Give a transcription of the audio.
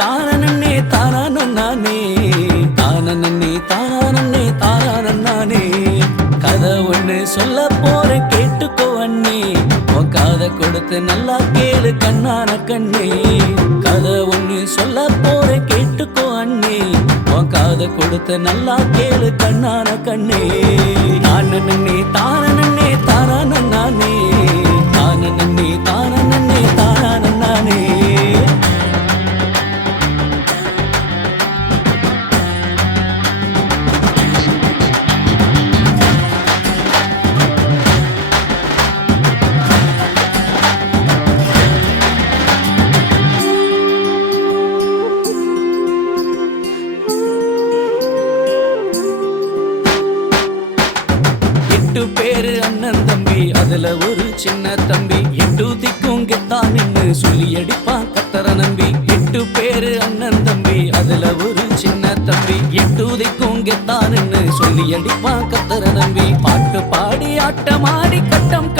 தானே தானே தானே தானே கதை ஒண்ணு சொல்ல போற கேட்டுக்கோ அண்ணே உன் காதை கொடுத்து நல்லா கேளு கண்ணான கண்ணே கதை ஒண்ணு சொல்ல போற கேட்டுக்கோ அண்ணே உன் காதை கொடுத்து நல்லா கேளு கண்ணான கண்ணே தானே தானே தானே தானே தானே பேரு அண்ணன் தம்பி அதுல ஒரு சின்ன தம்பி எட்டு திக்கும் கெத்தான் நின்னு சொல்லி அடிப்பான் கத்தர நம்பி 8 பேரு அண்ணன் தம்பி அதுல ஒரு சின்ன தம்பி எட்டு திக்கும் கெத்தான் நின்னு சொல்லி அடிப்பான் கத்தர நம்பி பாட்டு பாடி ஆட்டமாடி கட்டம்